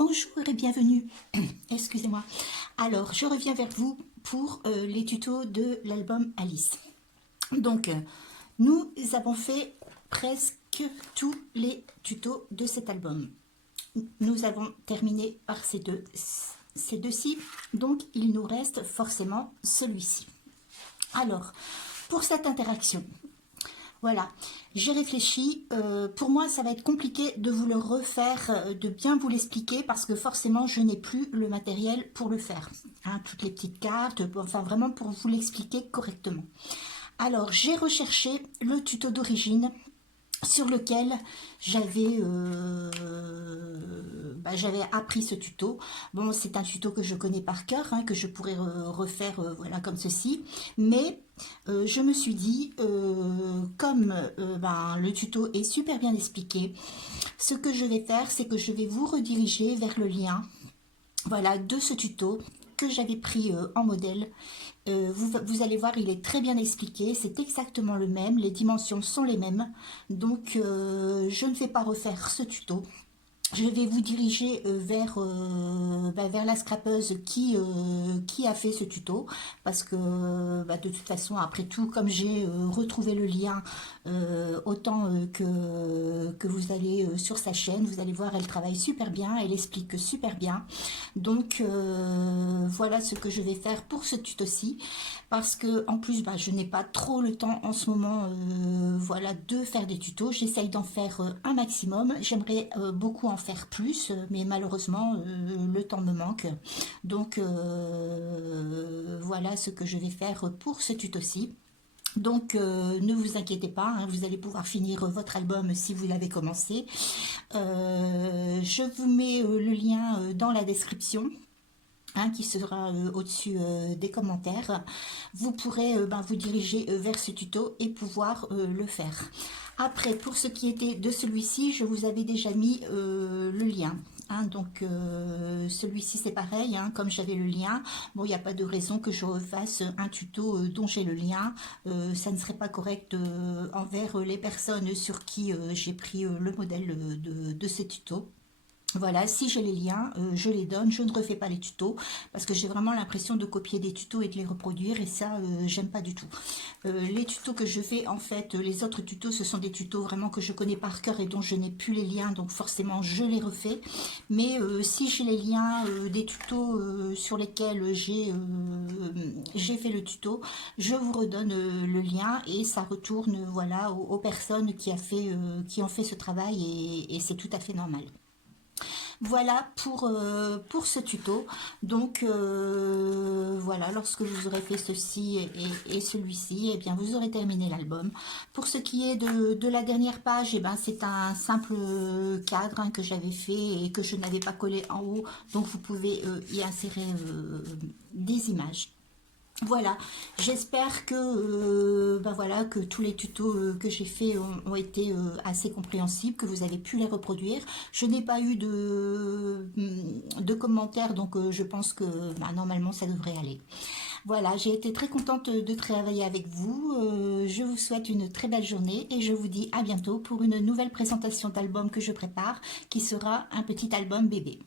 Bonjour et bienvenue. Excusez-moi. Alors, je reviens vers vous pour les tutos de l'album Alice. Donc, nous avons fait presque tous les tutos de cet album. Nous avons terminé par ces deux-ci. Donc, il nous reste forcément celui-ci. Alors, pour cette interaction, voilà, j'ai réfléchi. Pour moi, ça va être compliqué de vous le refaire, de bien vous l'expliquer, parce que forcément, je n'ai plus le matériel pour le faire. Hein, toutes les petites cartes, enfin vraiment pour vous l'expliquer correctement. Alors, j'ai recherché le tuto d'origine sur lequel j'avais appris ce tuto. Bon, c'est un tuto que je connais par cœur, hein, que je pourrais refaire voilà, comme ceci. Mais je me suis dit, comme le tuto est super bien expliqué, ce que je vais faire, c'est que je vais vous rediriger vers le lien voilà, de ce tuto que j'avais pris en modèle. Vous allez voir, il est très bien expliqué, c'est exactement le même, les dimensions sont les mêmes, donc je ne vais pas refaire ce tuto. Je vais vous diriger vers la scrapeuse qui a fait ce tuto, parce que de toute façon, après tout, comme j'ai retrouvé le lien, autant que vous allez sur sa chaîne, vous allez voir, elle travaille super bien, elle explique super bien. Donc voilà ce que je vais faire pour ce tuto-ci, parce que en plus, je n'ai pas trop le temps en ce moment voilà, de faire des tutos. J'essaye d'en faire un maximum. J'aimerais beaucoup en faire plus, mais malheureusement le temps me manque. Donc voilà ce que je vais faire pour ce tuto-ci. Donc ne vous inquiétez pas, hein, vous allez pouvoir finir votre album si vous l'avez commencé. Je vous mets le lien dans la description. Hein, qui sera au-dessus des commentaires. Vous pourrez vous diriger vers ce tuto et pouvoir le faire. Après, pour ce qui était de celui-ci, je vous avais déjà mis le lien. Hein, donc celui-ci c'est pareil, hein, comme j'avais le lien, bon il n'y a pas de raison que je refasse un tuto dont j'ai le lien, ça ne serait pas correct envers les personnes sur qui j'ai pris le modèle de ce tuto. Voilà, si j'ai les liens, je les donne, je ne refais pas les tutos, parce que j'ai vraiment l'impression de copier des tutos et de les reproduire, et ça, j'aime pas du tout. Les tutos que je fais, en fait, les autres tutos, ce sont des tutos vraiment que je connais par cœur et dont je n'ai plus les liens, donc forcément, je les refais. Mais si j'ai les liens des tutos sur lesquels j'ai fait le tuto, je vous redonne le lien, et ça retourne, voilà, aux personnes qui ont fait ce travail, et c'est tout à fait normal. Voilà pour ce tuto. Donc voilà, lorsque vous aurez fait ceci et celui-ci, eh bien vous aurez terminé l'album. Pour ce qui est de la dernière page, eh ben c'est un simple cadre hein, que j'avais fait et que je n'avais pas collé en haut. Donc vous pouvez y insérer des images. Voilà, j'espère que, voilà, que tous les tutos que j'ai fait ont été assez compréhensibles, que vous avez pu les reproduire. Je n'ai pas eu de commentaires, donc je pense que normalement ça devrait aller. Voilà, j'ai été très contente de travailler avec vous. Je vous souhaite une très belle journée et je vous dis à bientôt pour une nouvelle présentation d'album que je prépare, qui sera un petit album bébé.